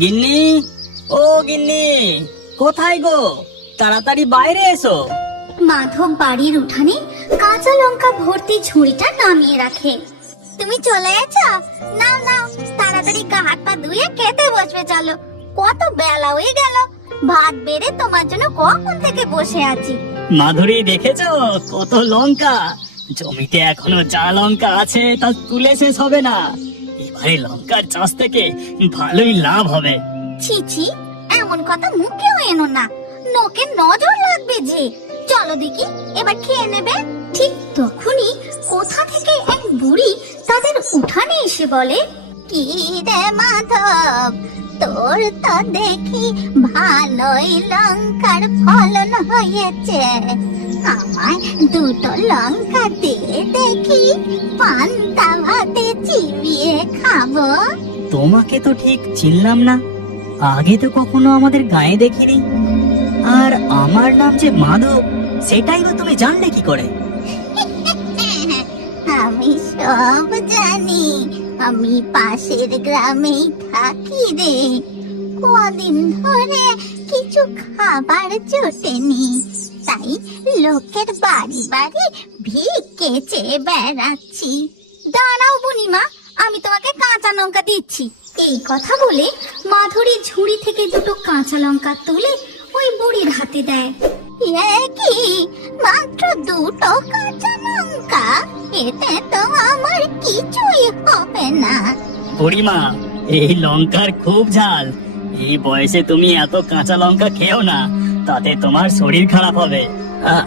গিন্নি, ও গিন্নি, কোথায় গো? তাড়াতাড়ি বাইরে এসো। মাধব বাড়ির উঠানে কাঁচা লঙ্কা ভর্তি ঝুড়িটা নামিয়ে রাখে। তুমি চলে এসো? নাও নাও, তাড়াতাড়ি গা হাত পা ধুয়ে খেতে বসবে চলো। কত বেলা হয়ে গেল, ভাত বেড়ে তোমার জন্য কখন থেকে বসে আছি। মাধুরী, দেখেছো কত লঙ্কা? জমিতে এখনো যা লঙ্কা আছে তা তুলে শেষ হবে না। এবারে লঙ্কার চাষ থেকে ভালোই লাভ হবে। ছি ছি, এমন কথা মুখেও এনো না, লোকের নজর লাগবে যে। চলো দেখি, এবার খেয়ে নেবে। ঠিক তখনই কোথা থেকে এক বুড়ি তাদের উঠানে এসে বলে, কি রে মাধব, তোর তো দেখি ভালোই লঙ্কার ফলন হয়েছে। আমায় দুটো লঙ্কা দিয়ে দেখি, পান্তা ভাতে চিবিয়ে খাবো। তোমাকে তো ঠিক চিনলাম না, আগে তো কখনো আমাদের গায়ে দেখিনি। আর আমার নাম যে মাধব, সেটাই বা তুমি জানলে কি করে? আমি সব জানি, আমি পাশের গ্রামেই থাকি রে। কদিন ধরে কিছু খাবার জোটেনি, তাই লোকের বাড়ি বাড়ি ভিক্ষে চেয়ে বেড়াচ্ছি। দাঁড়াও বুনিমা, আমি তোমাকে কাঁচা লঙ্কা দিচ্ছি। এই কথা বলে মাধুরী ঝুড়ি থেকে দুটো কাঁচা লঙ্কা তুলে ওই বুড়ির হাতে দেয়। কি মাত্র দুটো কাঁচা লঙ্কা? এতে তো আমার কিছুই হবে না। বুড়িমা, এই লঙ্কার খুব ঝাল। এই বয়সে তুমি এত কাঁচা লঙ্কা খেও না, তাতে তোমার শরীর খারাপ হবে।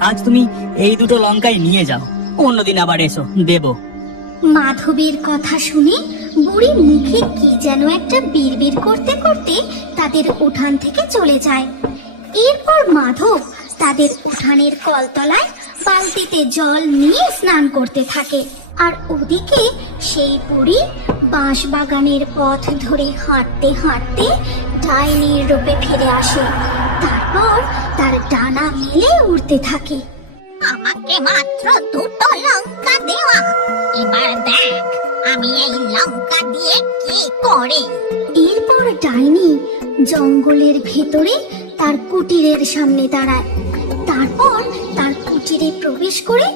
আজ তুমি এই দুটো লঙ্কাই নিয়ে যাও, অন্যদিন আবার এসো, দেবো। মাধবীর কথা শুনে বুড়ি মুখে কি যেন একটা বিড়বিড় করতে করতে তাদের উঠান থেকে চলে যায়। এরপর মাধব তাদের উঠানের কলতলায় বালতিতে জল নিয়ে স্নান করতে থাকে। আর ওদিকে সেই বুড়ি বাঁশ বাগানের পথ ধরে হাঁটতে হাঁটতে ডাইনির রূপে ফিরে আসে। তারপর তার ডানা মেলে উড়তে থাকে। আমাকে মাত্র দুটো লঙ্কা দেওয়া, এবার দেখ আমি এই লঙ্কা দিয়ে কি করে। এরপর ডাইনি জঙ্গলের ভেতরে তার কুটিরের সামনে দাঁড়ায়। তারপর তার কুটিরে প্রবেশ করে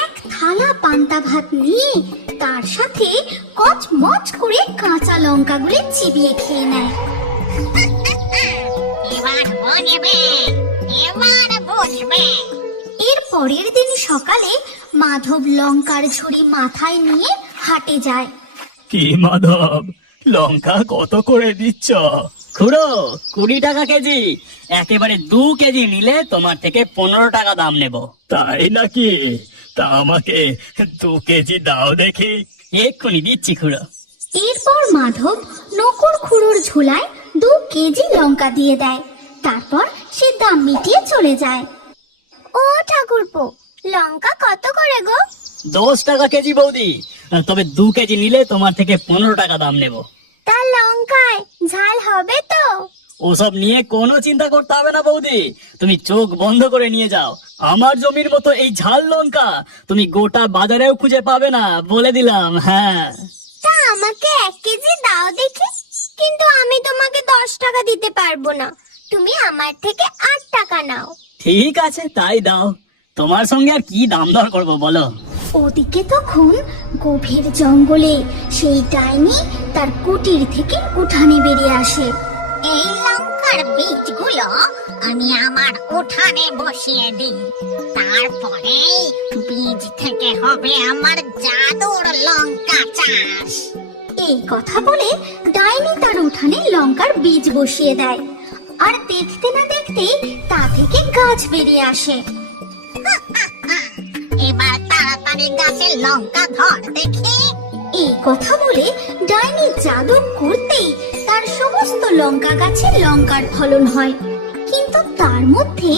এক থালা পান্তা ভাত নিয়ে তার সাথে কচমচ করে কাঁচা লঙ্কাগুলি চিবিয়ে খেয়ে নেয়। এবার বুঝবে, এবার বুঝবে। এর পরের দিন সকালে মাধব লঙ্কার ঝুড়ি মাথায় নিয়ে হাটে যায়। কি মাধব, লঙ্কা কত করে দিচ্ছ? খুড়ো, 20 টাকা কেজি। একেবারে 2 কেজি নিলে তোমার থেকে 15 টাকা দাম নেব। তাই নাকি? তা আমাকে 2 কেজি দাও দেখি। এক্ষুনি দিচ্ছি খুড়ো। এরপর মাধব নকুর খুড়োর ঝুলায় 2 কেজি লঙ্কা দিয়ে দেয়। তারপর সে দাম মিটিয়ে চলে যায়। ও ঠাকুরপো, লঙ্কা কত করে গো? 10 টাকা কেজি বৌদি, তবে 2 কেজি নিলে তোমার থেকে 15 টাকা দাম নেব। তা লঙ্কায় ঝাল হবে তো? ওসব নিয়ে কোনো চিন্তা করতে হবে না বৌদি, তুমি চোখ বন্ধ করে নিয়ে যাও। আমার জমির মতো এই ঝাল লঙ্কা তুমি গোটা বাজারেও খুঁজে পাবে না, বলে দিলাম। হ্যাঁ, তা আমাকে 1 কেজি দাও দেখি। কিন্তু আমি তোমাকে 10 টাকা দিতে পারবো না, তুমি আমার থেকে 8 টাকা নাও। ঠিক আছে, তাই দাও। তোমার সঙ্গে আর কি দাম দর করবো বলো। ওদিকে তখন গভীর জঙ্গলে সেই ডাইনি তার কুটির থেকে উঠানে বেরিয়ে আসে। এই লঙ্কার বীজগুলো আমি আমার উঠানে বসিয়ে দিই, তারপরে বীজ থেকে হবে আমার জাদুর লঙ্কা চাষ। এই কথা বলে ডাইনি তার উঠানে লঙ্কার বীজ বসিয়ে দেয়। আর দেখতে না দেখতেই তা থেকে গাছ বেরিয়ে আসে। এবার তাড়াতাড়ি গাছে লঙ্কা ধর দেখি। এই কথা বলে ডাইনি জাদু করতেই তার সমস্ত লঙ্কা গাছে লঙ্কার ফলন হয়। কিন্তু তার মধ্যে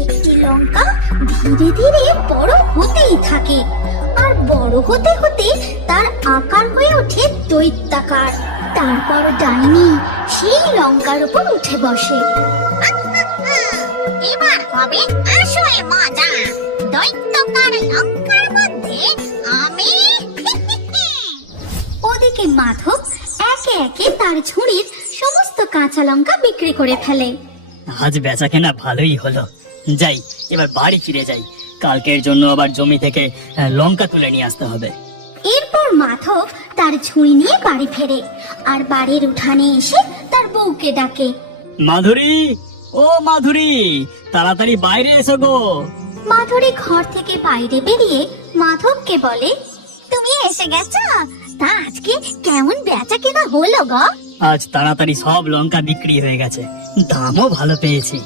একটি লঙ্কা ধীরে ধীরে বড় হতেই থাকে। আর বড় হতে হতে তার আকার হয়ে ওঠে দৈত্যাকার। তারপর ডাইনি সেই লঙ্কার উপর উঠে বসে। এবার হবে আসলে মজা, দৈত্যাকার লঙ্কার মধ্যে আমি। ওদিকে মাধব একে একে তার ঝুড়ির সমস্ত কাঁচা লঙ্কা বিক্রি করে ফেলে। আজ বেচা কেনা ভালোই হলো। যাই, এবার বাড়ি ফিরে যাই। কালকের জন্য আবার জমি থেকে লঙ্কা তুলে নিয়ে আসতে হবে। এরপর মাধব তার ঝুড়ি নিয়ে বাড়ি ফেরে আর বাড়ির উঠানে এসে তার বউকে ডাকে। মাধুরী, ও মাধুরী, তাড়াতাড়ি বাইরে এসো গো। মাধুরী ঘর থেকে বাইরে বেরিয়ে মাধবকে বলে, তুমি এসে গেছো? তা আজকে কেমন বেচা কেনা হলো গো? আজ তাড়াতাড়ি সব লঙ্কা বিক্রি হয়ে গেছে, দামও ভালো পেয়েছি।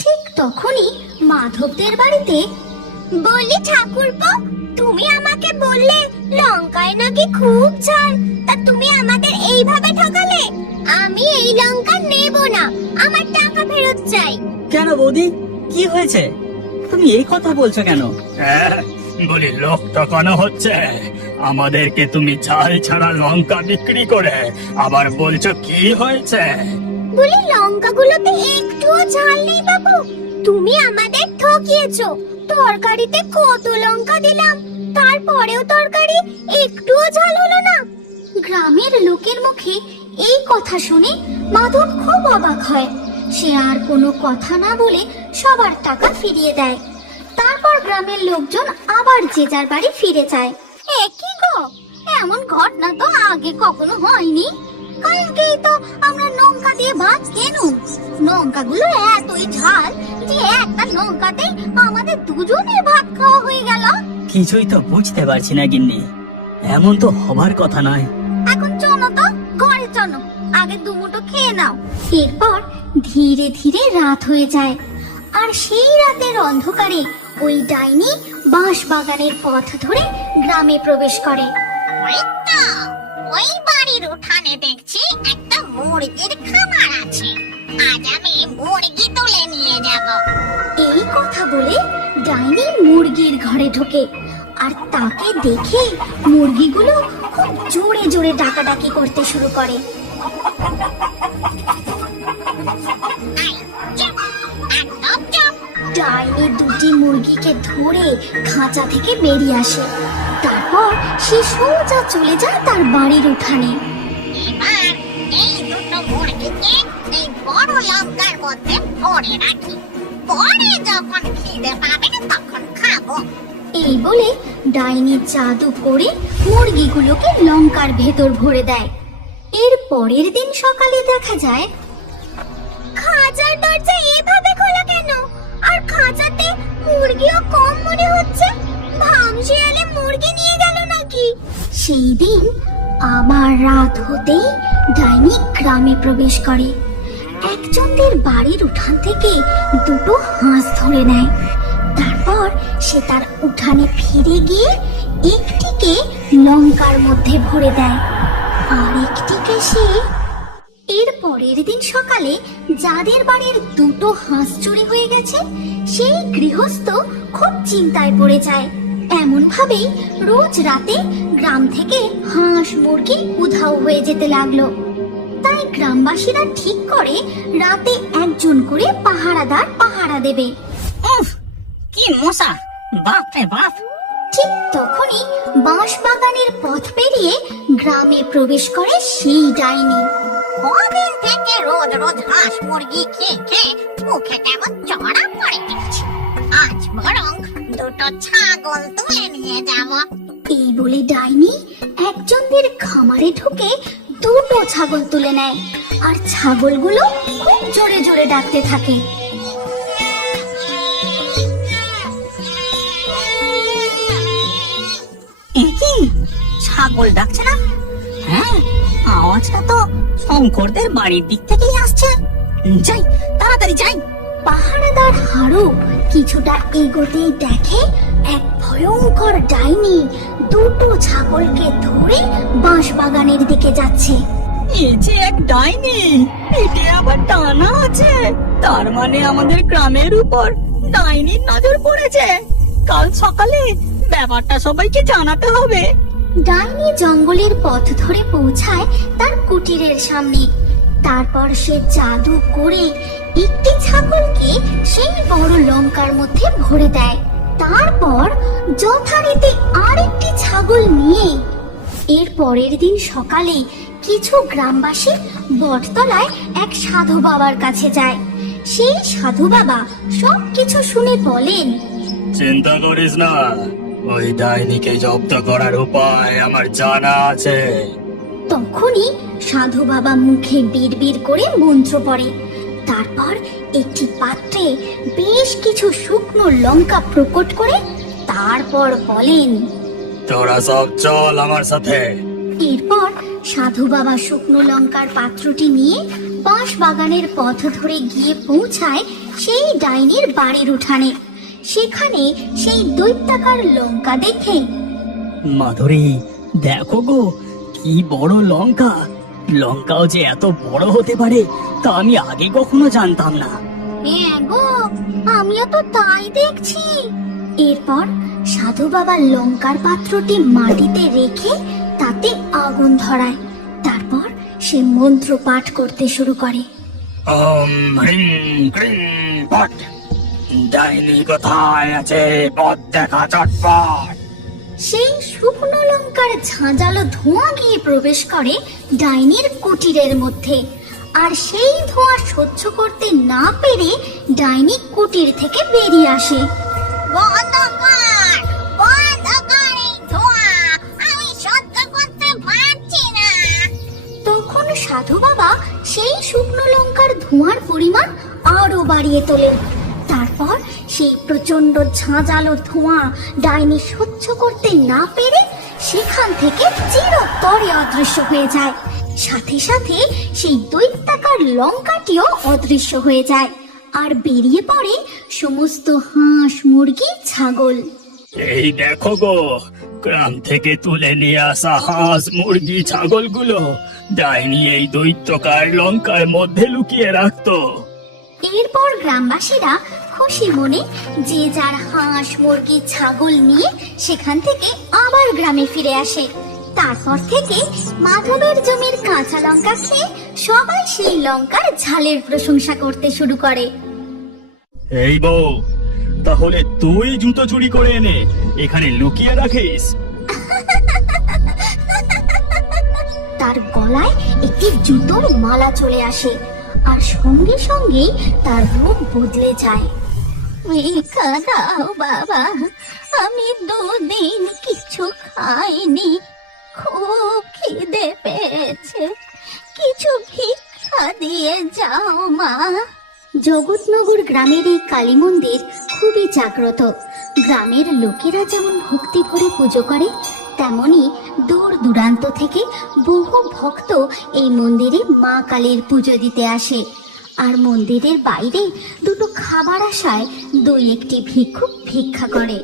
ঠিক তখনই মাধবদের বাড়িতে, বলি ঠাকুরপো, তুমি আমাকে বললে লঙ্কায় নাকি খুব ঝাল, তা তুমি আমাদের এইভাবে ঠকালে। আমি এই লঙ্কা নেব না, আমার টাকা ফেরত চাই। কেন বৌদি, কি হয়েছে? তুমি এই কথা বলছো কেন? বলি লোক ঠকানো হচ্ছে। আমাদেরকে তুমি ঝাল ছাড়া লঙ্কা বিক্রি করে আবার বলছো কি হয়েছে? বলি লঙ্কাগুলোতে একটুও ঝাল নেই বাবু, তুমি আমাদের ঠকিয়েছো। তরকারিতে কত লঙ্কা দিলাম, তারপরেও তরকারি একটুও ঝাল হলো না। গ্রামের লোকের মুখে এই কথা শুনে মাধব খুব অবাক হয়। সে আর কোনো কথা না বলে সবার টাকা ফিরিয়ে দেয়। তারপর গ্রামের লোকজন আবার যে যার বাড়ি ফিরে যায়। কি গো, এমন ঘটনা তো আগে কখনো হয়নি। কালকেই তো আমরা লঙ্কা দিয়ে ভাত খেলুম। লঙ্কাগুলো এতই ঝাল যে একটা লঙ্কাতেই আমাদের দুজনের ভাত খাওয়া হয়ে গেল। কিছুই তো বুঝতে পারছি না গিন্নি, এমন তো হবার কথা নয়। এখন চলো তো ঘরে চলো, আগে দুমুঠো খেয়ে নাও। এরপর ধীরে ধীরে রাত হয়ে যায় আর সেই রাতের অন্ধকারে ওই ডাইনি বাঁশ বাগানের পথ ধরে গ্রামে প্রবেশ করে। ওই বাড়ির উঠানে দেখছি একটা মুরগির খামার আছে, আজ আমি মুরগি তুলে নিয়ে যাব। এই কথা বলে ডাইনি মুরগির ঘরে ঢোকে আর তাকে দেখে মুরগিগুলো খুব জোরে জোরে ডাকাডাকি করতে শুরু করে। আই, চুপ, একদম চুপ। ডাইনি দুটি মুরগিকে ধরে খাঁচা থেকে বেরিয়ে আসে। তারপর সে সোজা চলে যায় তার বাড়ির উঠানে। এবার এই দুটো মুরগিকে এই বড় লঙ্কার মধ্যে ভরে রাখি, পরে যখন খিদে পাবে তখন খাবো। এই বলে ডাইনি জাদু করে মুরগিগুলোকে লঙ্কার ভেতর ভরে দেয়। এর পরের দিন সকালে দেখা যায় খাঁচার দরজা এভাবে খোলা কেন, আর খাঁচাতে মুরগিও কম মনে হচ্ছে। ভামশিয়ালে মুরগি নিয়ে গেল নাকি? সেই দিন আবার রাত হতেই ডাইনি গ্রামে প্রবেশ করে। একজনদের বাড়ির উঠান থেকে দুটো হাঁস ধরে নেয়। তারপর সে তার উঠানে ফিরে গিয়ে একটিকে লঙ্কার মধ্যে ভরে দেয় আর একটিকে সে। এর পরের দিন সকালে যাদের বাড়ির দুটো হাঁস চুরি হয়ে গেছে সেই গৃহস্থ খুব চিন্তায় পড়ে যায়। এমন ভাবেই রোজ রাতে গ্রাম থেকে হাঁস মুরগি উধাও হয়ে যেতে লাগলো। তাই গ্রামবাসীরা ঠিক করে রাতে একজন করে পাহারাদার পাহারা দেবে। উফ, কি মশা, বাপ রে বাপ। ঠিক তখনই বাঁশ বাগানের পথ পেরিয়ে গ্রামে প্রবেশ করে সেই ডাইনি। কদিন থেকে রোজ রোজ হাঁস মুরগি খেয়ে খেয়ে মুখে কেমন চড়া পড়ে গেছে, আজ বরং দুটো ছাগল তুলে নিয়ে যাব। এই বলে ডাইনি একজনদের খামারে ঢুকে দুটো ছাগল তুলে নেয় আর ছাগলগুলো খুব জোরে জোরে ডাকতে থাকে। কি ছাগল ডাকছে না? হ্যাঁ, আওয়াজটা তো শঙ্করদের বাড়ির দিক থেকেই আসছে। যাই, তাড়াতাড়ি যাই। পাহারাদার হারু কিছুটা এগোতেই দেখে এক ভয়ঙ্কর ডাইনি দুটো ছাগলকে ধরে বাঁশ বাগানের দিকে যাচ্ছে। এই যে এক ডাইনি, পেটে আবার টানা আছে, তার মানে আমাদের গ্রামের উপর ডাইনির নজর পড়েছে। কাল সকালে ব্যাপারটা সবাইকে জানাতে হবে। ডাইনি জঙ্গলের পথ ধরে পৌঁছায় তার কুটিরের সামনে। তারপর সে জাদু করে একটি ছাগলকে সেই বড় লঙ্কার মধ্যে ভরে দেয়। তারপর যথারীতি আরেকটি ছাগল নিয়ে এর পরের দিন সকালে কিছু গ্রামবাসী বটতলায় এক সাধু বাবার কাছে যায়। সেই সাধু বাবা সবকিছু শুনে বলেন, চিন্তা করিস না, ওই ডাইনিকে জব্দ করার উপায় আমার জানা আছে। তখনই সাধু বাবা মুখে বিড়বিড় করে মন্ত্র পড়ে। তারপর একটি পাত্রে বেশ কিছু শুকনো লঙ্কা প্রকট করে তারপর বলেন, তোরা সব চল আমার সাথে। এরপর সাধু বাবা শুকনো লঙ্কার পাত্রটি নিয়ে বাঁশ বাগানের পথ ধরে গিয়ে পৌঁছায় সেই ডাইনির বাড়ির উঠানে। সেখানে সেই দৈত্যাকার লঙ্কা দেখে, মাধুরী, দেখো গো, কি বড় লঙ্কা! লঙ্কাও যে এত বড় হতে পারে তা আমি আগে কখনো জানতাম না। হ্যাঁ গো, আমিও তো তাই দেখছি। এরপর সাধু বাবা লঙ্কার পাত্রটি মাটিতে রেখে তাতে আগুন ধরায়। তারপর সে মন্ত্র পাঠ করতে শুরু করে। ওম হ্রিং ক্রিং পট, ডাইনি কোথায় আছে পথ দেখা চটপট। সেই শুকনো লঙ্কার ঝাঁঝালো ধোঁয়া গিয়ে প্রবেশ করে ডাইনির কুটিরের মধ্যে। আর সেই ধোঁয়া সহ্য করতে না পেরে ডাইনি কুটির থেকে বেরিয়ে আসে। বন্ধ কর, বন্ধ কর এই ধোঁয়া, আমি সহ্য করতে পারছি না। তখন সাধু বাবা সেই শুকনো লঙ্কার ধোঁয়ার পরিমাণ আরো বাড়িয়ে তোলেন। তারপর সেই প্রচন্ড ঝাঁঝালো ধোঁয়া ডাইনি সহ্য করতে না পেরে সেখান থেকে চিরতরে অদৃশ্য হয়ে যায়। সাথে সাথে সেই দৈত্যাকার লঙ্কাটিও অদৃশ্য হয়ে যায়। আর বেরিয়ে পড়ে সমস্ত হাঁস, মুরগি, ছাগল। এই দেখো গো, গ্রাম থেকে তুলে নিয়ে আসা হাঁস, মুরগি, ছাগলগুলো ডাইনি এই দৈত্যকার লঙ্কার মধ্যে লুকিয়ে রাখতো। এরপর গ্রামবাসীরা খুশি মনে যে যার হাঁস, মুরগি, ছাগল নিয়ে সেখান থেকে আবার গ্রামে ফিরে আসে। তারপর থেকে মাধবের জমির কাঁচা লঙ্কা খেয়ে সবাই সেই লঙ্কার ঝালের প্রশংসা করতে শুরু করে। এই বউ, তাহলে তুই জুতো চুরি করে এনে এখানে লুকিয়ে রাখিস? তার গলায় একটি জুতোর মালা চলে আসে আর সঙ্গে সঙ্গেই তার রূপ বদলে যায়। ভিক্ষা দাও বাবা, আমি দুদিন কিছু খাইনি, খুব খিদে পেয়েছে, কিছু ভিক্ষা দিয়ে যাও মা। জগৎনগর গ্রামের এই কালী মন্দির খুবই জাগ্রত। গ্রামের লোকেরা যেমন ভক্তি করে পুজো করে, তেমনি দূর দূরান্ত থেকে বহু ভক্ত এই মন্দিরে মা কালীর পুজো দিতে আসে। আর মন্দিরের বাইরে দুটো খাবার আশায় দুই একটি ভিক্ষুক ভিক্ষা করে।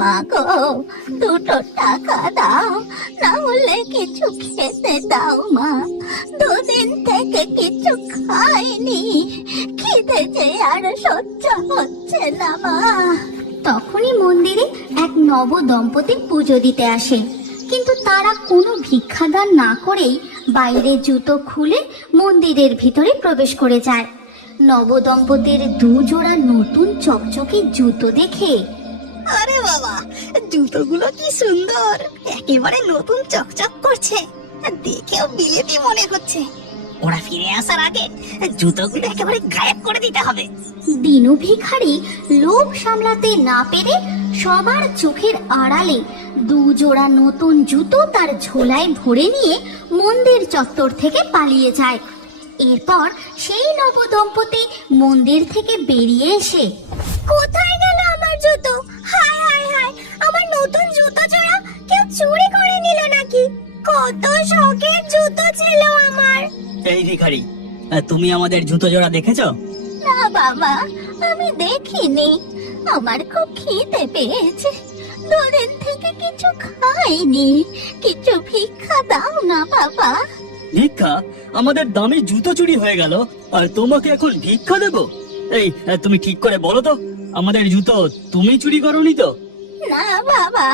মা গো, দুটো টাকা দাও, না হলে কিছু খেতে দাও মা, দুদিন থেকে কিছু খাইনি, খিদে যে আর সহ্য হচ্ছে না মা। তখনই মন্দিরে এক নব দম্পতি পুজো দিতে আসে, কিন্তু তারা কোনো ভিক্ষাদান না করেই বাইরে জুতো খুলে মন্দিরের ভিতরে প্রবেশ করে যায়। নব দম্পতির দুজোড়া নতুন চকচকে জুতো দেখে, আরে বাবা, জুতোগুলো কি সুন্দর, একেবারে নতুন চকচক করছে, দেখেও বিলেতি মনে হচ্ছে। ওরা ফিরে আসার আগে জুতোগুলো একেবারে গায়েব করে দিতে হবে। দিনু ভিখারি লোভ সামলাতে না পেরে সবার চোখের আড়ালে দুজোড়া নতুন জুতো তার ঝোলায় ভরে নিয়ে মন্দির চত্বর থেকে পালিয়ে যায়। এরপর সেই নব দম্পতি মন্দির থেকে বেরিয়ে এসে, কোথায় গেল আমার জুতো? হায় হায় হায়, আমার নতুন জুতো জোড়া কেউ চুরি করে নিল নাকি? কত শখের জুতো ছিল আমার। এই ভিখারি, তুমি আমাদের জুতো জোড়া দেখেছো? না বাবা, আমি দেখিনি, আমার খুব খিদে পেয়েছে, দুদিন থেকে কিছু খাইনি, কিছু ভিক্ষা দাও না বাবা। ভিক্ষা? আমাদের দামি জুতো চুরি হয়ে গেল আর তোমাকে এখন ভিক্ষা দেবো? এই, তুমি ঠিক করে বলো তো, আমাদের জুতো তুমি চুরি করোনি তো? না বাবা,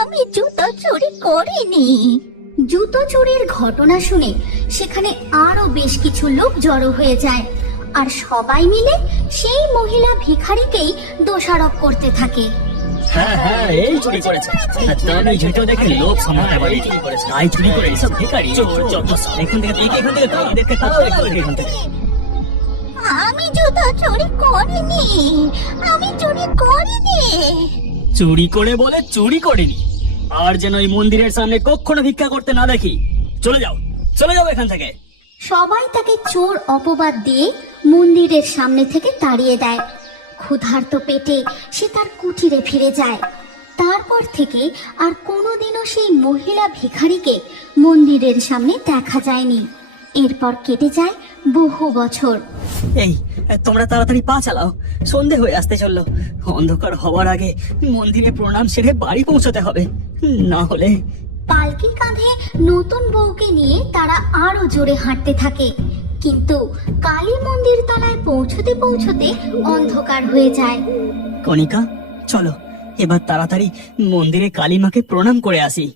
আমি জুতো চুরি করিনি। জুতো চুরির ঘটনা শুনে সেখানে আরো বেশ কিছু লোক জড়ো হয়ে যায় আর সবাই মিলে সেই মহিলা ভিখারিকেই দোষারোপ করতে থাকে। হ্যাঁ হ্যাঁ, এই চুরি করেছে। দামি জুতো দেখে লোক সামলাতে পারে, এই চুরি করেছে। তাই চুরি করে এসব ভিখারি চোর যত সব। এখান থেকে তাও এদেরকে তাড়াও এখান থেকে। আমি জুতো চুরি করিনি, আমি চুরি করিনি। চুরি করে বলে চুরি করেনি, আর যেন এই মন্দিরের সামনে কখনো ভিক্ষা করতে না দেখি। চলে যাও এখান থেকে। সবাই তাকে চোর অপবাদ দিয়ে মন্দিরের সামনে থেকে তাড়িয়ে দেয়। ক্ষুধার্ত পেটে সে তার কুঠিরে ফিরে যায়। তারপর থেকে আর কোনোদিনও সেই মহিলা ভিখারিকে মন্দিরের সামনে দেখা যায়নি। এরপর কেটে যায় বহু বছর। এই তোমরা তাড়াতাড়ি পা চালাও, সন্ধে হয়ে আসতে চললো। অন্ধকার হওয়ার আগে মন্দিরে প্রণাম সেরে বাড়ি পৌঁছতে হবে, না হলে। পালকি কাঁধে নতুন বউকে নিয়ে তারা আরো জোরে হাঁটতে থাকে, কিন্তু কালী মন্দির তলায় পৌঁছতে পৌঁছতে অন্ধকার হয়ে যায়। কণিকা, চলো এবার তাড়াতাড়ি মন্দিরে কালী মাকে প্রণাম করে আসি।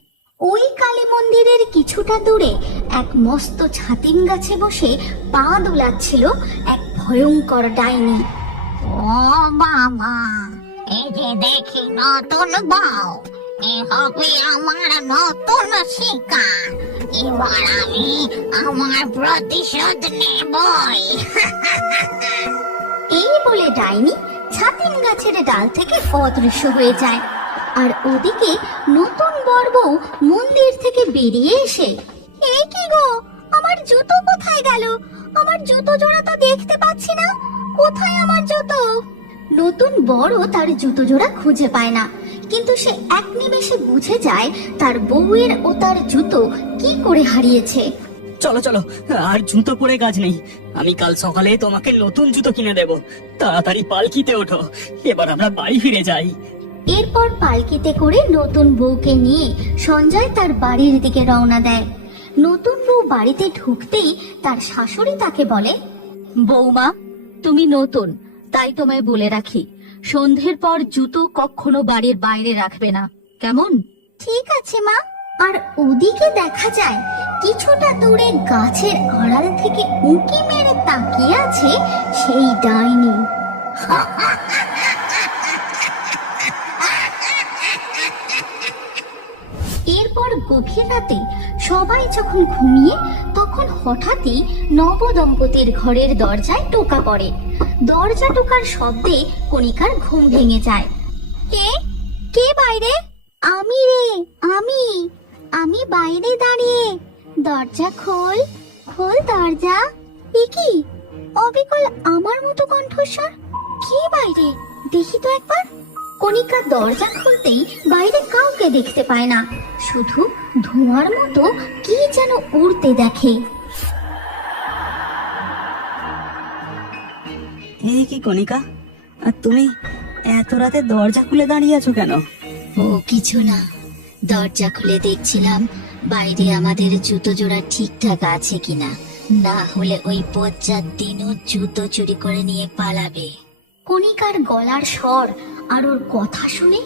ওই কালী মন্দিরের কিছুটা দূরে এক মস্ত ছাতিম গাছে বসে পা দোলাচ্ছিল এক ভয়ঙ্কর ডাইনি। ও বাবা, এই যে দেখি নতুন বউ, এ হবে আমার নতুন শিকার। এবার আমি আমার প্রতিশোধ নেবই। এই বলে ডাইনি ছাতিম গাছের ডাল থেকে অদৃশ্য হয়ে যায়। আর ওদিকে নতুন বর বউ মন্দির থেকে বেরিয়ে এসে, এই কি গো, আমার জুতো কোথায় গেল? আমার জুতো জোড়া তো দেখতে পাচ্ছি না, কোথায় আমার জুতো? নতুন বরও তার জুতো জোড়া খুঁজে পায় না, কিন্তু সে এক নিমেষে বুঝে যায় তার বউয়ের ও তার জুতো কি করে হারিয়েছে। চলো, আর জুতো পরে কাজ নেই। আমি কাল সকালে তোমাকে নতুন জুতো কিনে দেব। তাড়াতাড়ি পালকিতে ওঠো, এবার আমরা বাড়ি ফিরে যাই। এরপর পালকিতে করে নতুন বউকে নিয়ে সঞ্জয় তার বাড়ির দিকে রওনা দেয়। নতুন বউ বাড়িতে ঢুকতেই তার শাশুড়ি তাকে বলে, বৌমা, তুমি নতুন, তাই তোমায় বলে রাখি, সন্ধ্যের পর জুতো কখনো বাড়ির বাইরে রাখবে না, কেমন? ঠিক আছে মা। আর ওদিকে দেখা যায় কিছুটা দূরে গাছের আড়াল থেকে উঁকি মেরে তাকিয়ে আছে সেই ডাইনি। এরপর গভীর রাতে সবাই যখন ঘুমিয়ে, তখন হঠাৎই নবদম্পতির ঘরের দরজায় টোকা পড়ে। দরজা টোকার শব্দে কণিকার ঘুম ভেঙে যায়। কে কে বাইরে? আমি রে, আমি বাইরে দাঁড়িয়ে। দরজা খোল, খোল দরজা। এ কি অবিকল আমার মতো কণ্ঠস্বর? কে বাইরে? দেখি তো একবার। কণিকা দরজা খুলতেই বাইরে কাউকে দেখতে পায় না, শুধু ধোঁয়ার মতো কি যেন উড়তে দেখে। এই কি কণিকা, আর তুমি এত রাতে দরজা খুলে দাঁড়িয়ে আছো কেন? ও কিছু না, দরজা খুলে দেখছিলাম বাইরে আমাদের জুতো জোড়া ঠিকঠাক আছে কিনা, না হলে ওই বজ্জাত দিনও জুতো চুরি করে নিয়ে পালাবে। কণিকার গলার স্বর আর ওর কথা শুনে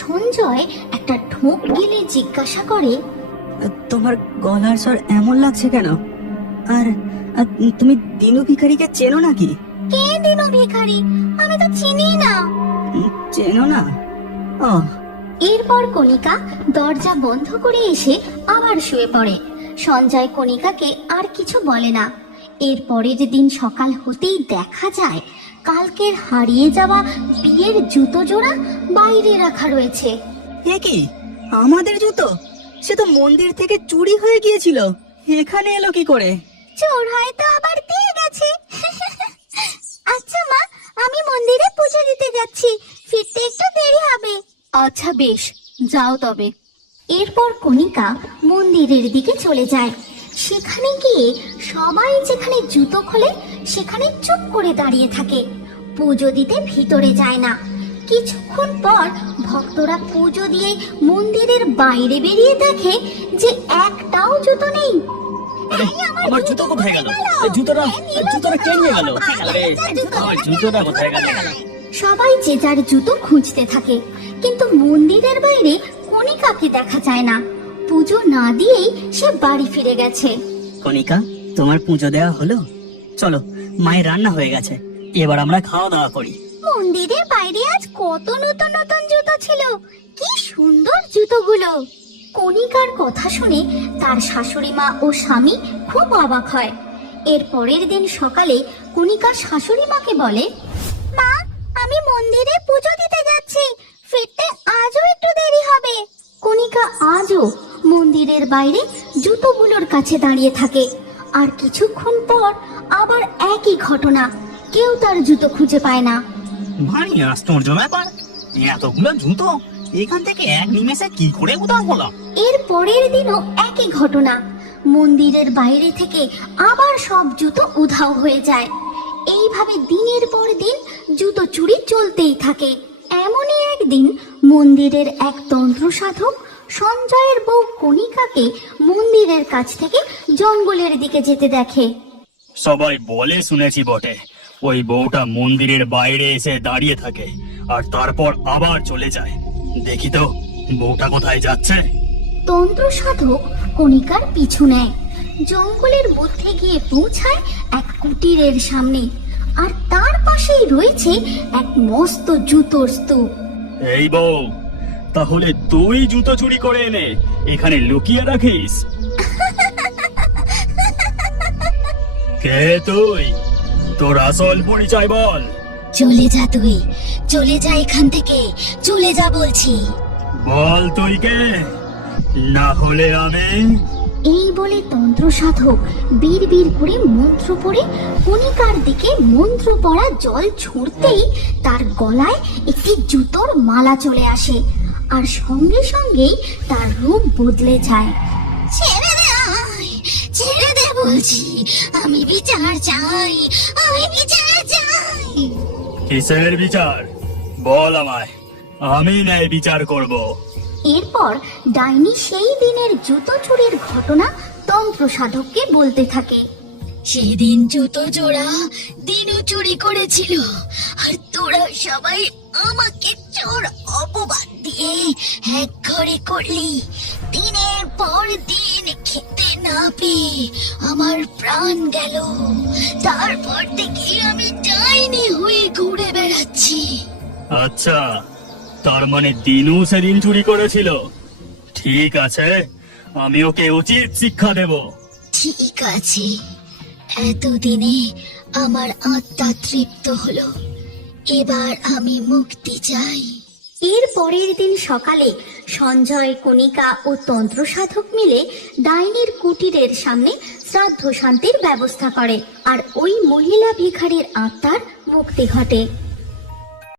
সঞ্জয় একটা ঢোক গিলে জিজ্ঞাসা করে, তোমার গলার স্বর এমন লাগছে কেন? আর তুমি দিনু ভিখারিকে চেনো নাকি? কে দিনু ভিখারি? আমি তো চিনি না। চেনো না? ও। এরপর কণিকা দরজা বন্ধ করে এসে আবার শুয়ে পড়ে। সঞ্জয় কণিকাকে আর কিছু বলে না। এর পরের দিন সকাল হতেই দেখা যায় কালকের হারিয়ে যাওয়া বিয়ের জুতো জোড়া বাইরে রাখা রয়েছে। এ কি, আমাদের জুতো? সে তো মন্দির থেকে চুরি হয়ে গিয়েছিল, এখানে এলো কি করে? চোর হয়তো আবার দিয়ে গেছে। আচ্ছা মা, আমি মন্দিরে পুজো দিতে যাচ্ছি, ফিরতে একটু দেরি হবে। আচ্ছা বেশ, যাও তবে। এরপর কণিকা মন্দিরের দিকে চলে যায়। সেখানে গিয়ে সবাই যেখানে জুতো খোলে সেখানে চুপ করে দাঁড়িয়ে থাকে, পুজো দিতে ভিতরে যায় না। কিছুক্ষণ পর ভক্তরা পুজো দিয়ে মন্দিরের বাইরে বেরিয়ে দেখে যে একটাও জুতো নেই। আমার জুতো কোথায় গেল? জুতোটা কে নিয়ে গেল? আরে আমার জুতোটা কোথায় গেল? সবাই যে যার জুতো খুঁজতে থাকে, কিন্তু মন্দিরের বাইরে কণিকাকে দেখা যায় না। পুজো না দিয়েই সে বাড়ি ফিরে গেছে। কণিকা, তোমার পুজো দেওয়া হলো? চলো, মায়ের রান্না হয়ে গেছে, এবার আমরা খাওয়া দাওয়া করি। মন্দিরের বাইরে আজ কত নতুন নতুন জুতো ছিল, কি সুন্দর জুতোগুলো। কণিকার কথা শুনে তার শাশুড়ি মা ও স্বামী খুব অবাক হয়। এর পরের দিন সকালে কণিকার শাশুড়ি মাকে বলে, মা, আমি মন্দিরে পুজো দিতে যাচ্ছি, ফিরতে আজও একটু দেরি হবে। কণিকা আজও মন্দিরের বাইরে জুতোগুলোর কাছে দাঁড়িয়ে থাকে। আর কিছুক্ষণ পর আবার একই ঘটনা, কেউ তার জুতো খুঁজে পায় না। ভারী আশ্চর্য ব্যাপার, এতগুলো জুতো এখান থেকে এক নিমেষে কি করে উধাও হলো? এর পরের দিনও একই ঘটনা, মন্দিরের বাইরে থেকে আবার সব জুতো উধাও হয়ে যায়। এইভাবে দিনের পর দিন জুতো চুরি চলতেই থাকে। এমনই একদিন মন্দিরের এক তন্ত্র সাধক সঞ্জয়ের বউ কণিকাকে মন্দিরের কাছ থেকে জঙ্গলের দিকে যেতে দেখে। সবাই বলে শুনেছি বটে, ওই বউটা মন্দিরের বাইরে এসে দাঁড়িয়ে থাকে আর তারপর আবার চলে যায়। দেখি তো বউটা কোথায় যাচ্ছে। তন্ত্র সাধক কণিকার পিছু নেয়, জঙ্গলের মধ্যে গিয়ে পৌঁছায় এক কুটিরের সামনে। আর তার পাশেই রয়েছে এক মস্ত জুতোর স্তূপ। এই বউ, তাহলে তুই জুতো চুরি করে এনে এখানে লুকিয়ে রাখিস? কে তুই? তোর আসল পরিচয় বল। চলে যা তুই, চলে যা এখান থেকে, চলে যা বলছি। বল তুই কে, না হলে আমি। এই বলে তন্ত্র সাধক বীর করে মন্ত্র পড়ে কণিকার দিকে মন্ত্র পড়া জল ছুঁড়তেই তার গলায় একটি জুতোর মালা চলে আসে। আর সঙ্গে সঙ্গেই তার রূপ বদলে যায়। ছেড়ে দে আমায়, ছেড়ে দে বলছি, আমি বিচার চাই, আমি বিচার চাই। কিসের বিচার বল আমায়, আমি ন্যায় বিচার করব। এরপর ডাইনি সেই দিনের জুতো চুরির ঘটনা তন্ত্র সাধককে বলতে থাকে। সেদিন জুতো জোড়া দিনু চুরি করেছিল, আর তোরা সবাই আমাকে চোর অপবাদ দিয়ে এক ঘরে করলি। দিনের পর দিন খেতে না পেয়ে আমার প্রাণ গেল। তারপর থেকে আমি ডাইনি হয়ে ঘুরে বেড়াচ্ছি। আচ্ছা, তার মানে দিনু সেদিন চুরি করেছিল। ঠিক আছে, আমি ওকে উচিত শিক্ষা দেব। ঠিক আছে, এতদিনে আমার আত্মা তৃপ্ত হলো, এবার আমি মুক্তি চাই। এর পরের দিন সকালে সঞ্জয়, কণিকা ও তন্ত্র সাধক মিলে ডাইনির কুটিরের সামনে শ্রাদ্ধ শান্তির ব্যবস্থা করে। আর ওই মহিলা ভিখারির আত্মার মুক্তি ঘটে।